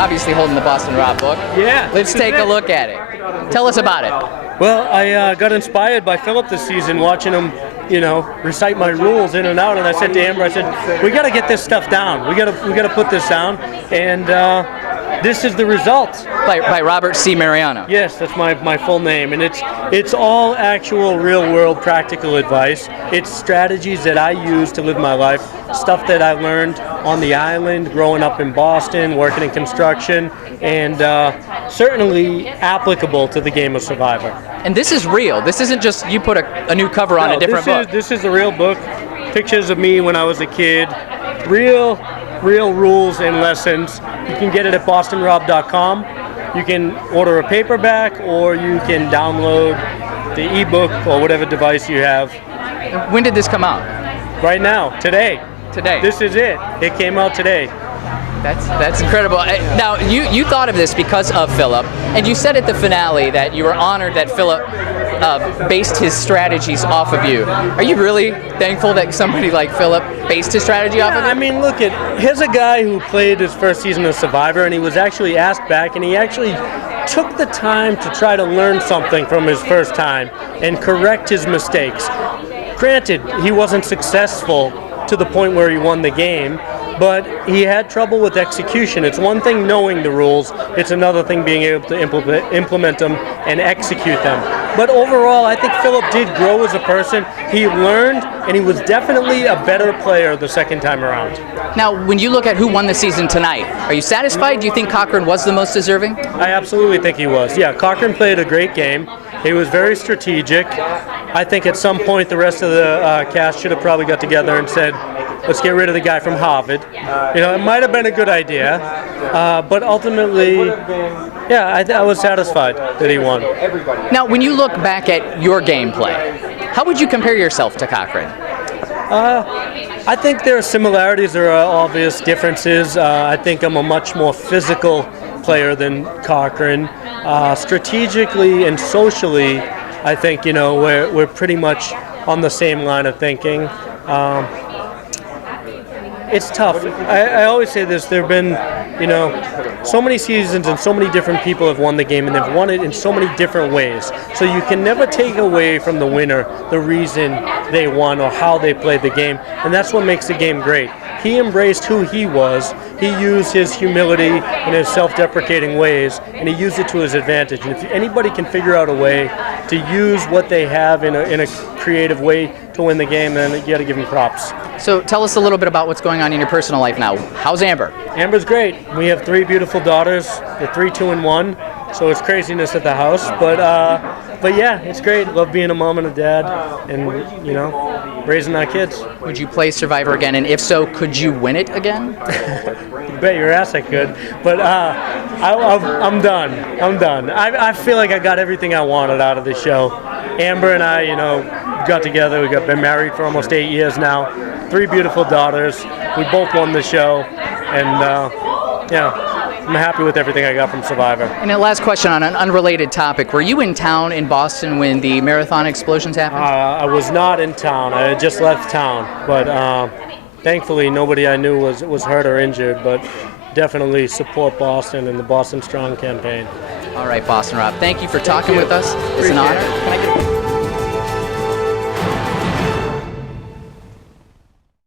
obviously holding the Boston Rob book. Yeah. Let's take a look at it. Tell us about it. Well, I got inspired by Phillip this season, watching him, recite my rules in and out. And I said to Amber, I said, we got to get this stuff down. We got to put this down. And this is the result. By Robert C. Mariano. Yes, that's my full name, and it's all actual real-world practical advice. It's strategies that I use to live my life, stuff that I learned on the island, growing up in Boston, working in construction, and certainly applicable to the game of Survivor. And this is real. This isn't just you put a new cover on a different book. This is a real book. Pictures of me when I was a kid. Real rules and lessons. You can get it at bostonrob.com. You can order a paperback, or you can download the ebook or whatever device you have. When did this come out? Right now, today. Today. This is it. It came out today. That's incredible. Now, you thought of this because of Phillip, and you said at the finale that you were honored that Phillip based his strategies off of you. Are you really thankful that somebody like Phillip based his strategy off of you? I mean, look, here's a guy who played his first season of Survivor, and he was actually asked back, and he actually took the time to try to learn something from his first time and correct his mistakes. Granted, he wasn't successful to the point where he won the game, but he had trouble with execution. It's one thing knowing the rules, it's another thing being able to implement them and execute them. But overall, I think Phillip did grow as a person. He learned, and he was definitely a better player the second time around. Now, when you look at who won the season tonight, are you satisfied? Do you think Cochran was the most deserving? I absolutely think he was. Yeah, Cochran played a great game. He was very strategic. I think at some point the rest of the cast should have probably got together and said, let's get rid of the guy from Harvard. It might have been a good idea, but ultimately, yeah, I was satisfied that he won. Now, when you look back at your gameplay, how would you compare yourself to Cochran? I think there are similarities. There are obvious differences. I think I'm a much more physical player than Cochran. Strategically and socially, I think we're pretty much on the same line of thinking. It's tough. I always say this, there have been, so many seasons and so many different people have won the game, and they've won it in so many different ways. So you can never take away from the winner the reason they won or how they played the game, and that's what makes the game great. He embraced who he was. He used his humility and his self-deprecating ways, and he used it to his advantage. And if anybody can figure out a way to use what they have in a creative way to win the game, then you got to give him props. So tell us a little bit about what's going on in your personal life now. How's Amber? Amber's great. We have 3 beautiful daughters. They're 3, 2, and 1. So it's craziness at the house, but yeah, it's great. Love being a mom and a dad, and raising our kids. Would you play Survivor again, and if so, could you win it again? You bet your ass I could, but I'm done. I feel like I got everything I wanted out of this show. Amber and I, got together. We've been married for almost 8 years now. 3 beautiful daughters. We both won the show, and I'm happy with everything I got from Survivor. And a last question on an unrelated topic. Were you in town in Boston when the marathon explosions happened? I was not in town. I had just left town, but thankfully nobody I knew was hurt or injured, but definitely support Boston and the Boston Strong campaign. All right, Boston Rob, thank you for talking with us. It's an honor. Can I get